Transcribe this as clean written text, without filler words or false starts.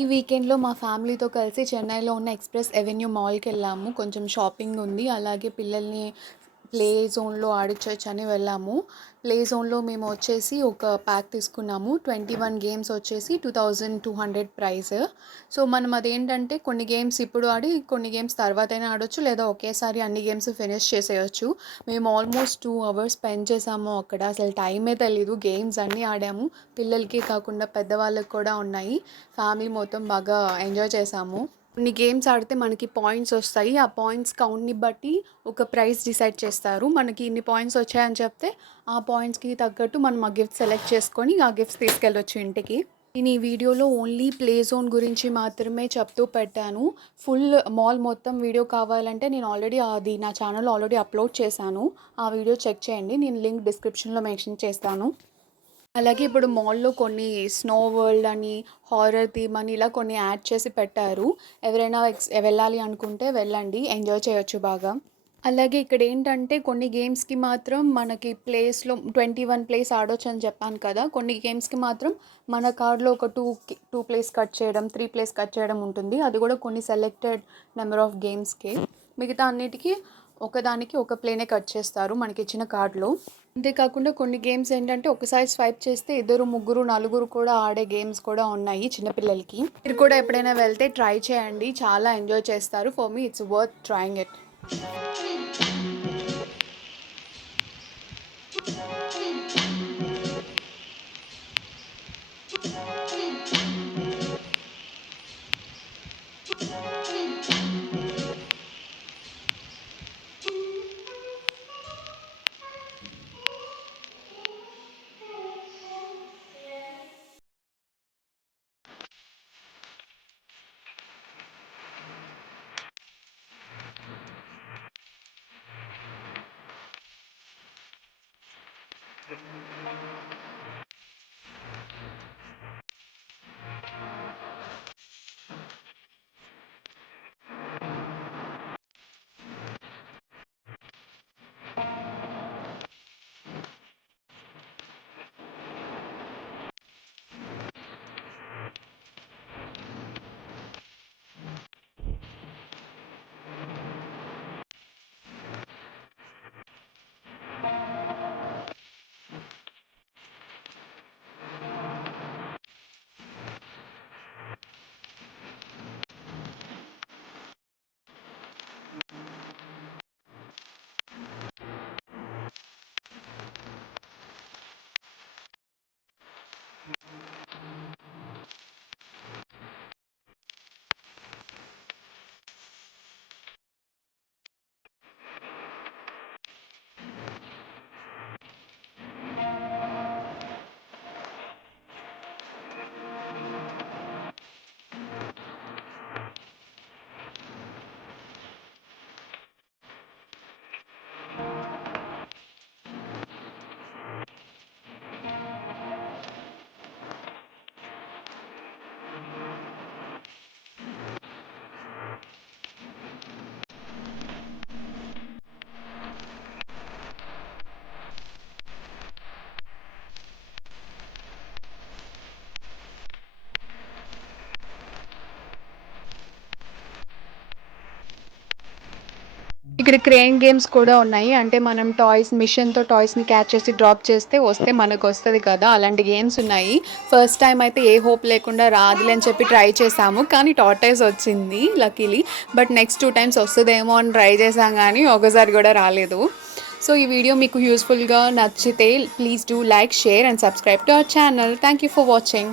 ఈ వీకెండ్‌లో మా ఫ్యామిలీతో కలిసి చెన్నైలో ఉన్న ఎక్స్‌ప్రెస్ అవెన్యూ మాల్‌కెళ్ళాము. కొంచెం షాపింగ్ ఉంది. అలాగే పిల్లల్ని ప్లే జోన్‌లో ఆడిచ్చొచ్చని వెళ్ళాము. ప్లే జోన్‌లో మేము వచ్చేసి ఒక ప్యాక్ తీసుకున్నాము. 21 గేమ్స్ వచ్చేసి 2200 ప్రైస్. సో, మనం అదేంటంటే కొన్ని గేమ్స్ ఇప్పుడు ఆడి, కొన్ని గేమ్స్ తర్వాతైనా ఆడొచ్చు. లేదా ఒకేసారి అన్ని గేమ్స్ ఫినిష్ చేసేయొచ్చు. మేము ఆల్మోస్ట్ 2 అవర్స్ స్పెండ్ చేశాము అక్కడ. అసలు టైమే తెలీదు. గేమ్స్ అన్నీ ఆడాము. పిల్లలకి కాకుండా పెద్దవాళ్ళకి కూడా ఉన్నాయి. ఫ్యామిలీ మొత్తం బాగా ఎంజాయ్ చేశాము. కొన్ని గేమ్స్ ఆడితే మనకి పాయింట్స్ వస్తాయి. ఆ పాయింట్స్ కౌంట్‌ని బట్టి ఒక ప్రైజ్ డిసైడ్ చేస్తారు. మనకి ఇన్ని పాయింట్స్ వచ్చాయని చెప్తే, ఆ పాయింట్స్‌కి తగ్గట్టు మనం ఆ గిఫ్ట్ సెలెక్ట్ చేసుకొని, ఆ గిఫ్ట్స్ తీసుకెళ్ళొచ్చు ఇంటికి. నేను ఈ వీడియోలో ఓన్లీ ప్లే జోన్ గురించి మాత్రమే చెప్తూ పెట్టాను. ఫుల్ మాల్ మొత్తం వీడియో కావాలంటే నేను ఆల్రెడీ అది నా ఛానల్‌లో ఆల్రెడీ అప్లోడ్ చేశాను. ఆ వీడియో చెక్ చేయండి. నేను లింక్ డిస్క్రిప్షన్‌లో మెన్షన్ చేస్తాను. అలాగే ఇప్పుడు మాల్‌లో కొన్ని స్నో వరల్డ్ అని, హారర్ థీమ్ అని ఇలా కొన్ని యాడ్ చేసి పెట్టారు. ఎవరైనా వెళ్ళాలి అనుకుంటే వెళ్ళండి. ఎంజాయ్ చేయొచ్చు బాగా. అలాగే ఇక్కడేంటంటే కొన్ని గేమ్స్‌కి మాత్రం మనకి ప్లేస్‌లో 21 ప్లేస్ ఆడొచ్చని చెప్పాను కదా! కొన్ని గేమ్స్‌కి మాత్రం మన కార్డ్‌లో ఒక 2 ప్లేస్ కట్ చేయడం, 3 ప్లేస్ కట్ చేయడం ఉంటుంది. అది కూడా కొన్ని సెలెక్టెడ్ నెంబర్ ఆఫ్ గేమ్స్‌కే. మిగతా అన్నిటికి ఒకదానికి ఒక ప్లేనే కట్ చేస్తారు మనకిచ్చిన కార్డ్‌లో. అంతే కాకుండా కొన్ని గేమ్స్ ఏంటంటే ఒకసారి స్వైప్ చేస్తే ఇద్దరు, ముగ్గురు, నలుగురు కూడా ఆడే గేమ్స్ కూడా ఉన్నాయి చిన్న పిల్లలకి. మీరు కూడా ఎప్పుడైనా వెళ్తే ట్రై చేయండి. చాలా ఎంజాయ్ చేస్తారు. For me it's worth trying it. ఇక్కడ క్రేన్ గేమ్స్ కూడా ఉన్నాయి. అంటే మనం మిషన్‌తో టాయ్స్‌ని క్యాచ్ చేసి డ్రాప్ చేస్తే వస్తే మనకొస్తది కదా! అలాంటి గేమ్స్ ఉన్నాయి. ఫస్ట్ టైమ్ అయితే ఏ హోప్ లేకుండా రాదులే అని చెప్పి ట్రై చేశాము. కానీ టార్టాయిస్ వచ్చింది లక్కీలీ. బట్ నెక్స్ట్ 2 టైమ్స్ వస్తదేమో అని ట్రై చేశాం గానీ ఒకసారి కూడా రాలేదు. సో ఈ వీడియో మీకు యూజ్‌ఫుల్‌గా నచ్చితే please do like, share and subscribe to our channel. Thank you for watching.